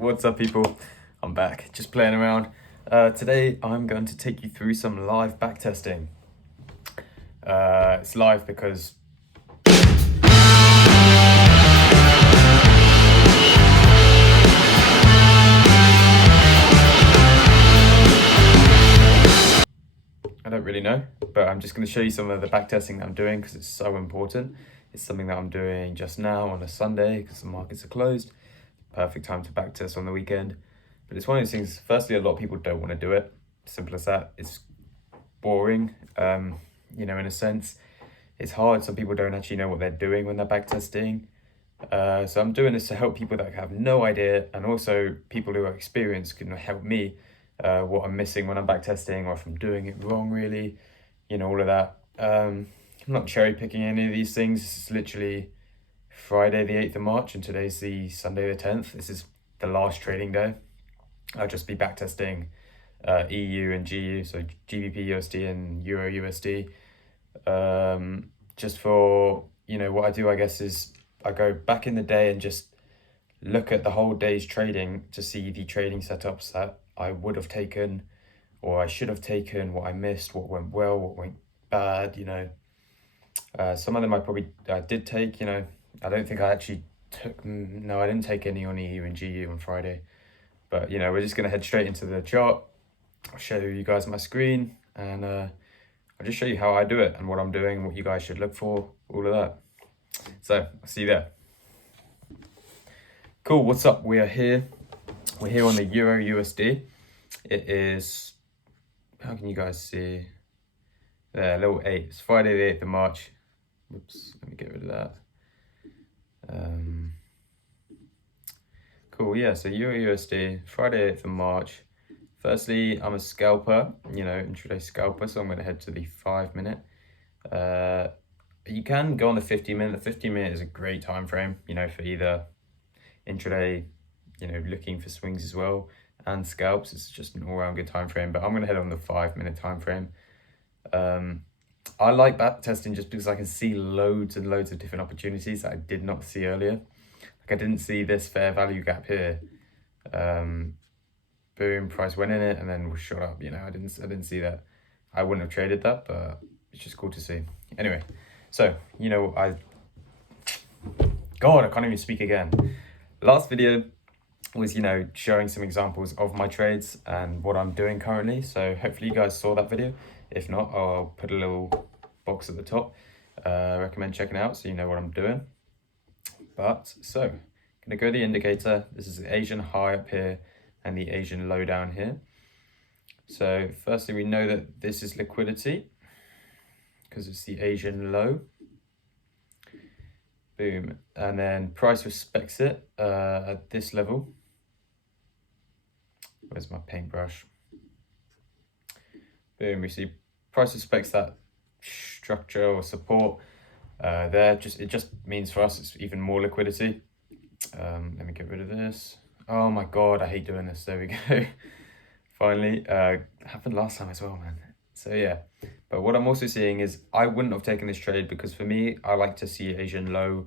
What's up, people? I'm back, just playing around. Today I'm going to take you through some live backtesting. It's live because I don't really know, but I'm just going to show you some of the backtesting that I'm doing because it's so important. It's something that I'm doing just now on a Sunday because the markets are closed. Perfect time to backtest on the weekend. But it's one of those things, firstly, a lot of people don't want to do it. Simple as that. It's boring, in a sense. It's hard. Some people don't actually know what they're doing when they're backtesting. So I'm doing this to help people that have no idea, and also people who are experienced can help me what I'm missing when I'm backtesting, or if I'm doing it wrong, really, all of that. I'm not cherry picking any of these things. It's literally Friday the 8th of March and today's the Sunday the 10th. This is the last trading day. I'll just be backtesting EU and GU, so GBP USD and Euro USD. Just for, what I do, I guess, is I go back in the day and just look at the whole day's trading to see the trading setups that I would have taken or I should have taken, what I missed, what went well, what went bad, Some of them I did take, I don't think I actually took, no, I didn't take any on EU and GU on Friday. But, we're just going to head straight into the chart. I'll show you guys my screen and I'll just show you how I do it and what I'm doing, what you guys should look for, all of that. So, I'll see you there. Cool, what's up? We are here. We're here on the Euro USD. It is, how can you guys see? There, little 8. It's Friday the 8th of March. Whoops, let me get rid of that. Cool, yeah, so Euro USD, Friday 8th of March. Firstly, I'm a scalper, intraday scalper, so I'm going to head to the 5-minute. You can go on the 15-minute. The 15-minute is a great time frame, for either intraday, looking for swings as well, and scalps. It's just an all-round good time frame, but I'm going to head on the 5-minute time frame. I like backtesting just because I can see loads and loads of different opportunities that I did not see earlier. Like I didn't see this fair value gap here. Boom, price went in it and then was shot up. I didn't see that. I wouldn't have traded that, but it's just cool to see. Anyway, so God, I can't even speak again. Last video was showing some examples of my trades and what I'm doing currently. So hopefully you guys saw that video. If not, I'll put a little box at the top. I recommend checking it out so you know what I'm doing. But so gonna go to the indicator. This is the Asian high up here and the Asian low down here. So firstly, we know that this is liquidity because it's the Asian low. Boom. And then price respects it at this level. Where's my paintbrush? Boom, we see price respects that structure or support there. It just means for us it's even more liquidity. Let me get rid of this. Oh my God, I hate doing this. There we go. Finally, happened last time as well, man. So yeah, but what I'm also seeing is I wouldn't have taken this trade because for me, I like to see Asian low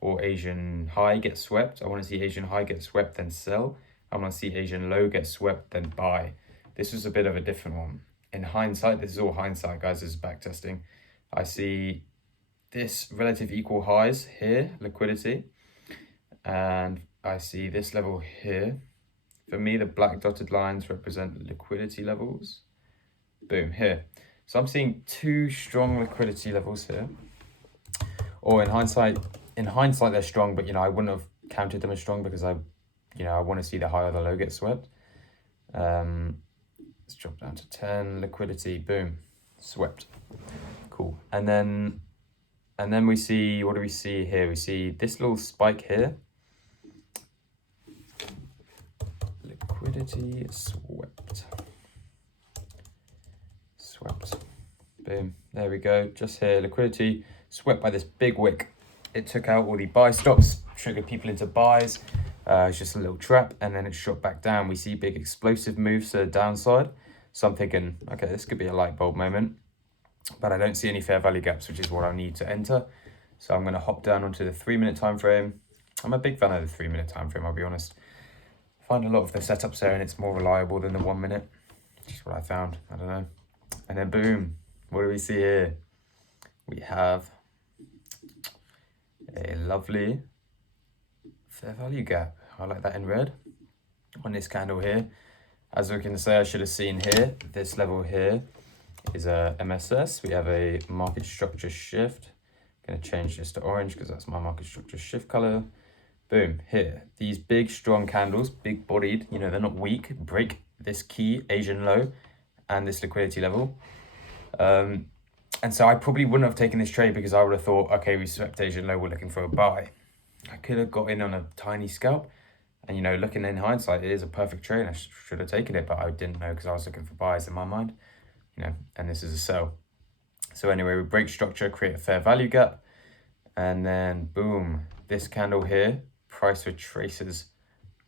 or Asian high get swept. I want to see Asian high get swept, then sell. I want to see Asian low get swept, then buy. This was a bit of a different one. In hindsight, this is all hindsight, guys. This is backtesting. I see this relative equal highs here, liquidity, and I see this level here. For me, the black dotted lines represent liquidity levels. Boom, here. So I'm seeing 2 strong liquidity levels here. Or in hindsight they're strong, but I wouldn't have counted them as strong because I want to see the high or the low get swept. Let's drop down to 10, liquidity, boom, swept. Cool. And then we see, what do we see here? We see this little spike here. Liquidity swept. Boom, there we go. Just here, liquidity swept by this big wick. It took out all the buy stops, triggered people into buys. It's just a little trap, and then it shot back down. We see big explosive moves to the downside. So I'm thinking, okay, this could be a light bulb moment, but I don't see any fair value gaps, which is what I need to enter. So I'm going to hop down onto the 3-minute time frame. I'm a big fan of the 3-minute time frame, I'll be honest. find a lot of the setups there and it's more reliable than the 1 minute. Just what I found, I don't know. And then boom, what do we see here? We have a lovely fair value gap. I like that in red on this candle here. As we can say, I should have seen here, this level here is a MSS. We have a market structure shift. I'm gonna change this to orange because that's my market structure shift color. Boom, here, these big strong candles, big bodied, you know, they're not weak, break this key Asian low and this liquidity level. And so I probably wouldn't have taken this trade because I would have thought, okay, we swept Asian low, we're looking for a buy. I could have got in on a tiny scalp. And, you know, looking in hindsight, it is a perfect trade. I should have taken it, but I didn't know because I was looking for buys in my mind, you know, and this is a sell. So anyway, we break structure, create a fair value gap. And then boom, this candle here, price retraces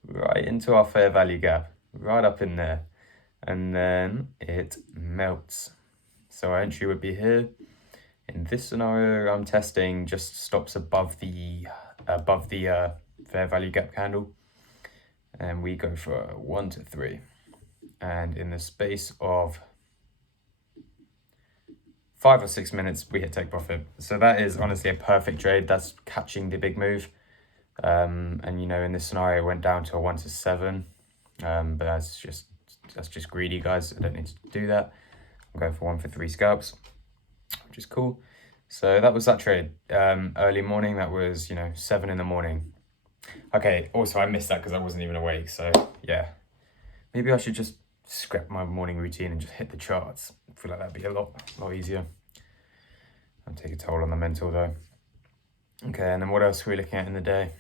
right into our fair value gap, right up in there. And then it melts. So our entry would be here. In this scenario, I'm testing just stops above the fair value gap candle. And we go for 1 to 3. And in the space of 5 or 6 minutes, we hit take profit. So that is honestly a perfect trade. That's catching the big move. And you know, in this scenario, it went down to a 1 to 7. But that's just greedy, guys. I don't need to do that. I'm going for 1 for 3 scalps, which is cool. So that was that trade. Early morning, that was, you know, 7 in the morning. Okay, also I missed that because I wasn't even awake. So yeah, maybe I should just scrap my morning routine and just hit the charts. I feel like that'd be a lot easier. I'll take a toll on the mental though. Okay, and then what else are we looking at in the day?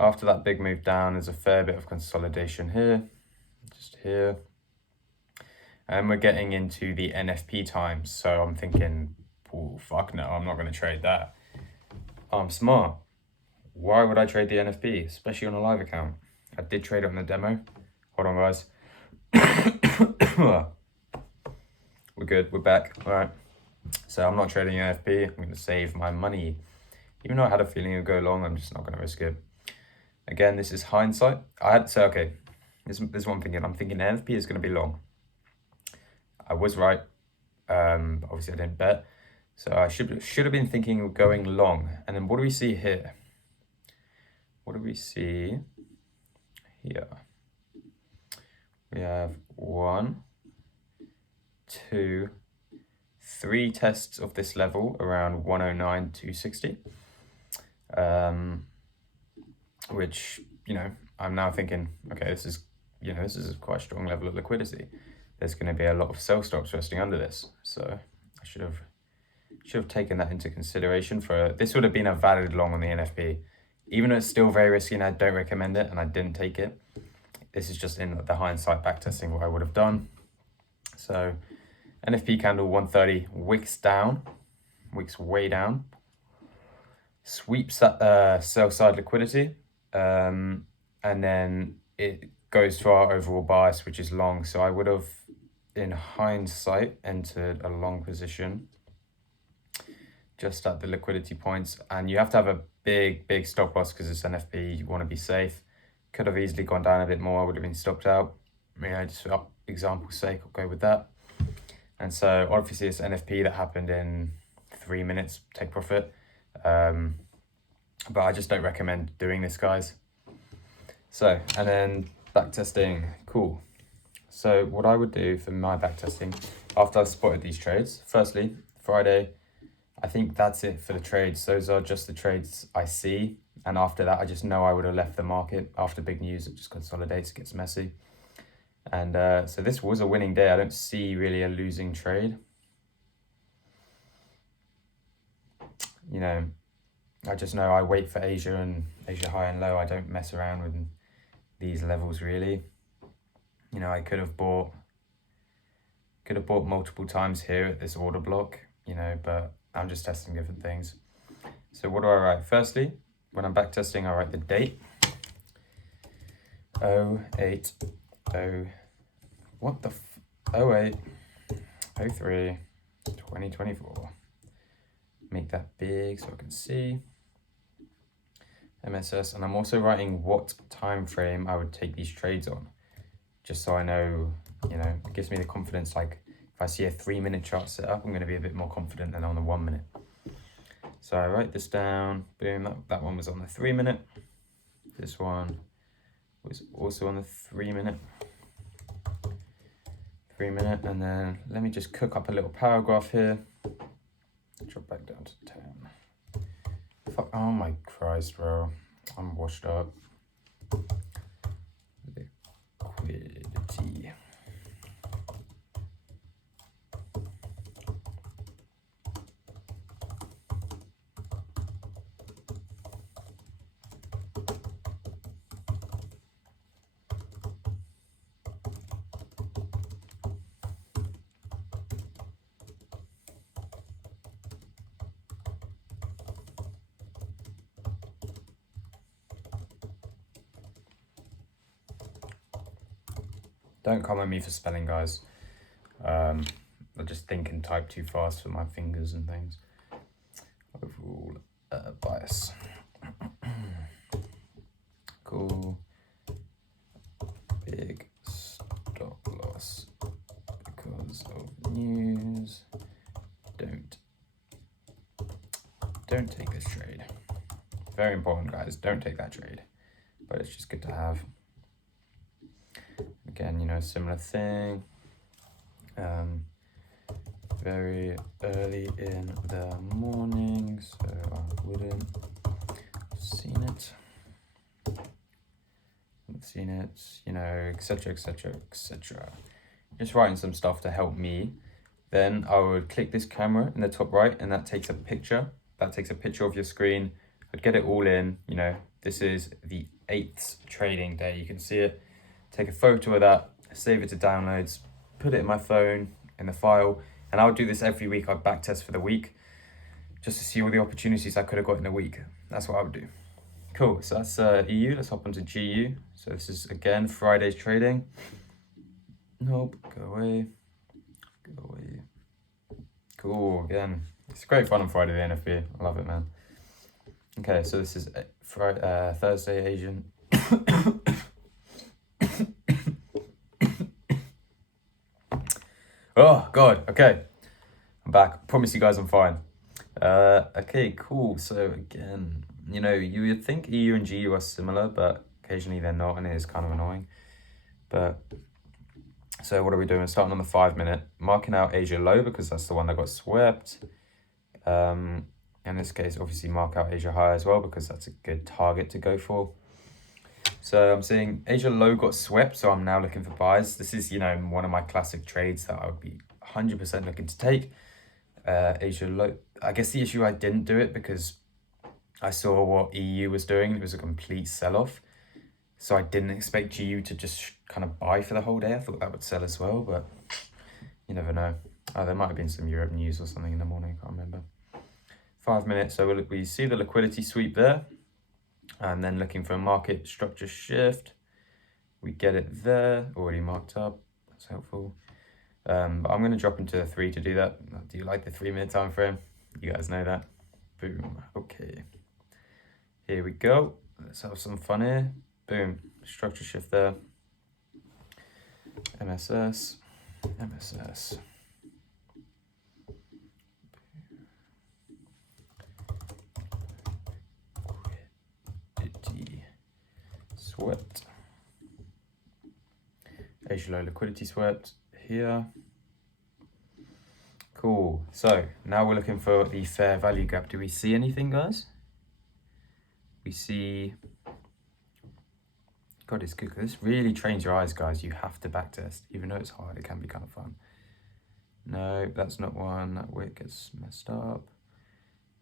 After that big move down, there's a fair bit of consolidation here, just here. And we're getting into the NFP times. So I'm thinking, oh, fuck no, I'm not going to trade that. I'm smart. Why would I trade the NFP, especially on a live account? I did trade it on the demo. Hold on, guys. We're good, we're back. All right. So I'm not trading NFP. I'm going to save my money. Even though I had a feeling it would go long, I'm just not going to risk it. Again, this is hindsight. I had to say, okay, this is what I'm thinking. I'm thinking NFP is going to be long. I was right. Obviously, I didn't bet. So I should have been thinking of going long. And then what do we see here? What do we see here? We have 1, 2, 3 tests of this level around 109, 260. Which, you know, I'm now thinking, okay, this is a quite a strong level of liquidity. There's going to be a lot of sell stops resting under this. So I should have taken that into consideration this would have been a valid long on the NFP. Even though it's still very risky and I don't recommend it and I didn't take it. This is just in the hindsight backtesting what I would have done. So NFP candle 130 wicks down, wicks way down, sweeps that sell side liquidity, and then it goes to our overall bias, which is long. So I would have, in hindsight, entered a long position just at the liquidity points, and you have to have a big stop loss because it's NFP. You want to be safe. Could have easily gone down a bit more. I would have been stopped out. You know, just for example's sake, I'll go with that. And so obviously it's NFP that happened in 3 minutes. Take profit. But I just don't recommend doing this, guys. So, and then backtesting, cool. So what I would do for my backtesting, after I've spotted these trades, firstly, Friday, I think that's it for the trades. Those are just the trades I see. And after that, I just know I would have left the market. After big news, it just consolidates, gets messy. And so this was a winning day. I don't see really a losing trade. You know, I just know I wait for Asia and Asia high and low. I don't mess around with these levels really. You know, I could have bought multiple times here at this order block, you know, but I'm just testing different things. So what do I write? Firstly, when I'm backtesting, I write the date. 08, 03, 2024. Make that big so I can see. MSS, and I'm also writing what time frame I would take these trades on, just so I know, it gives me the confidence. Like if I see a 3-minute chart set up, I'm going to be a bit more confident than on the 1 minute. So I write this down. Boom, that one was on the 3-minute. This one was also on the 3-minute. 3-minute, and then let me just cook up a little paragraph here. Drop back down to 10. Fuck, oh my Christ, bro. I'm washed up. Liquidity. Don't come at me for spelling, guys. I just think and type too fast for my fingers and things. Overall bias. Cool. Big stop loss because of news. Don't take this trade. Very important, guys. Don't take that trade. But it's just good to have. Again, similar thing. Very early in the morning, so I wouldn't have seen it. Etc, etc, etc. Just writing some stuff to help me. Then I would click this camera in the top right, and that takes a picture. That takes a picture of your screen. I'd get it all in. This is the 8th trading day. You can see it. Take a photo of that, save it to downloads, put it in my phone, in the file, and I would do this every week. I'd backtest for the week, just to see all the opportunities I could have got in a week. That's what I would do. Cool, so that's EU. Let's hop onto GU. So this is, again, Friday's trading. Nope, go away. Cool, again. It's great fun on Friday, the NFB. I love it, man. Okay, so this is Thursday Asian. Oh, God, okay. I'm back. Promise you guys I'm fine. Okay, cool. So, again, you would think EU and GU are similar, but occasionally they're not, and it is kind of annoying. But, so what are we doing? We're starting on the 5-minute. Marking out Asia low, because that's the one that got swept. In this case, obviously mark out Asia high as well, because that's a good target to go for. So I'm seeing Asia low got swept, so I'm now looking for buys. This is, one of my classic trades that I would be 100% looking to take. Asia low. I guess the issue I didn't do it because I saw what EU was doing. It was a complete sell-off. So I didn't expect GU to just kind of buy for the whole day. I thought that would sell as well, but you never know. There might have been some Europe news or something in the morning. I can't remember. 5 minutes. So we see the liquidity sweep there. And then looking for a market structure shift. We get it there, already marked up. That's helpful. But I'm going to drop into the 3 to do that. Do you like the 3-minute time frame? You guys know that. Boom. Okay. Here we go. Let's have some fun here. Boom. Structure shift there. MSS. Swept. Asia low liquidity swept here. Cool. So now we're looking for the fair value gap. Do we see anything, guys? We see. God, it's good. This really trains your eyes, guys. You have to backtest. Even though it's hard, it can be kind of fun. No, that's not one. That wick gets messed up.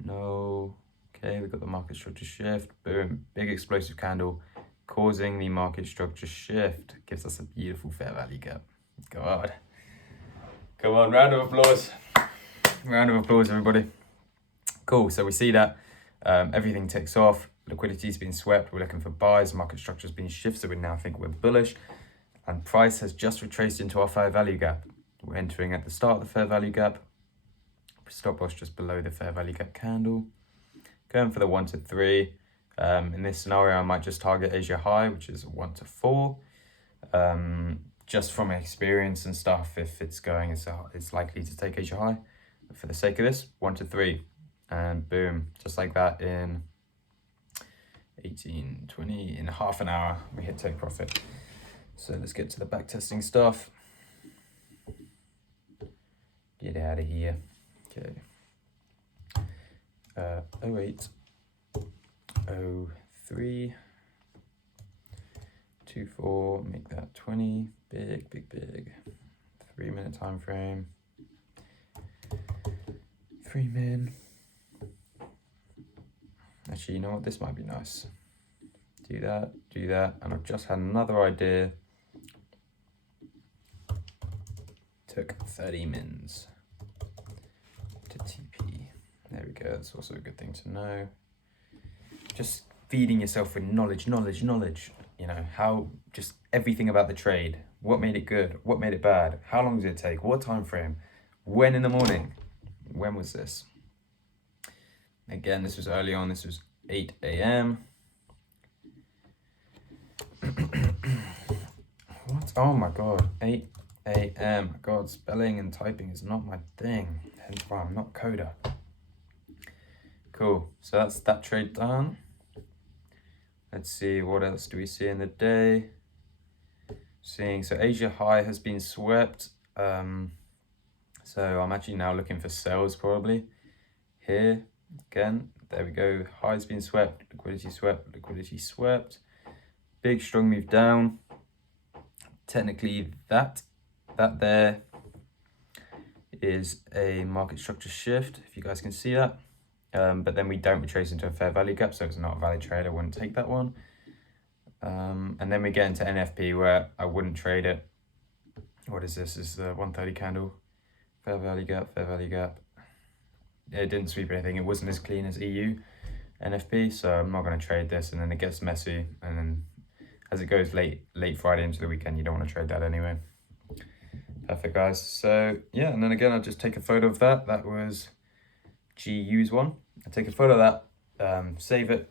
No. Okay, we've got the market structure shift. Boom. Big explosive candle causing the market structure shift. Gives us a beautiful fair value gap. God. Come on, round of applause. Round of applause, everybody. Cool, so we see that everything ticks off. Liquidity's been swept. We're looking for buys. Market structure's been shifted, so we now think we're bullish. And price has just retraced into our fair value gap. We're entering at the start of the fair value gap. Stop loss just below the fair value gap candle. Going for the 1 to 3. In this scenario, I might just target Asia high, which is 1 to 4. Just from experience and stuff, if it's going, it's likely to take Asia high. But for the sake of this, 1 to 3, and boom, just like that in 18, 20, in half an hour, we hit take profit. So let's get to the backtesting stuff. Get out of here. Okay. 08, 03, 24, make that 20, big, big, big. 3 minute time frame. 3 min. Actually, you know what? This might be nice. Do that, and I've just had another idea. Took 30 mins to TP. There we go, that's also a good thing to know. Just feeding yourself with knowledge. You know, how, just everything about the trade. What made it good? What made it bad? How long did it take? What time frame? When in the morning? When was this? Again, this was early on. This was 8 a.m. What? Oh my god, 8 a.m. God, spelling and typing is not my thing. Hence why I'm not a coder. Cool, so that's that trade done. Let's see, what else do we see in the day? So Asia high has been swept. So I'm actually now looking for sells probably. Here, again, there we go. High's been swept, liquidity swept. Big strong move down. Technically that there is a market structure shift, if you guys can see that. But then we don't retrace into a fair value gap, so it's not a valid trade. I wouldn't take that one. And then we get into NFP where I wouldn't trade it. What is this? This is the 130 candle. Fair value gap. It didn't sweep anything. It wasn't as clean as EU NFP, so I'm not going to trade this. And then it gets messy, and then as it goes late Friday into the weekend, you don't want to trade that anyway. Perfect, guys. So yeah, and then again, I'll just take a photo of that. That was GU's one. I take a photo of that, save it,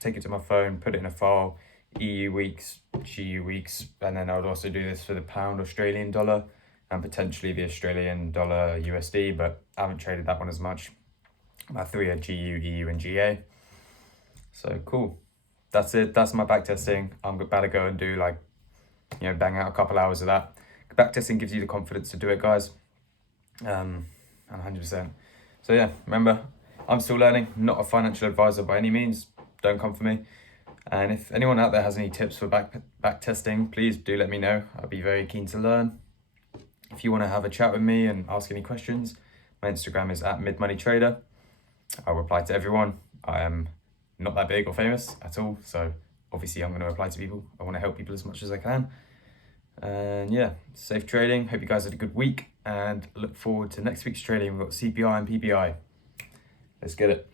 take it to my phone, put it in a file, EU weeks, GU weeks, and then I would also do this for the pound Australian dollar and potentially the Australian dollar USD, but I haven't traded that one as much. My 3 are GU, EU, and GA. So cool. That's it. That's my backtesting. I'm about to go and do bang out a couple hours of that. Backtesting gives you the confidence to do it, guys. 100%. So yeah, remember, I'm still learning, not a financial advisor by any means. Don't come for me. And if anyone out there has any tips for backtesting, please do let me know. I'd be very keen to learn. If you want to have a chat with me and ask any questions, my Instagram is @midmoneytrader. I'll reply to everyone. I am not that big or famous at all, so obviously I'm going to reply to people. I want to help people as much as I can. And yeah, safe trading. Hope you guys had a good week and look forward to next week's trading. We've got CPI and PPI. Let's get it.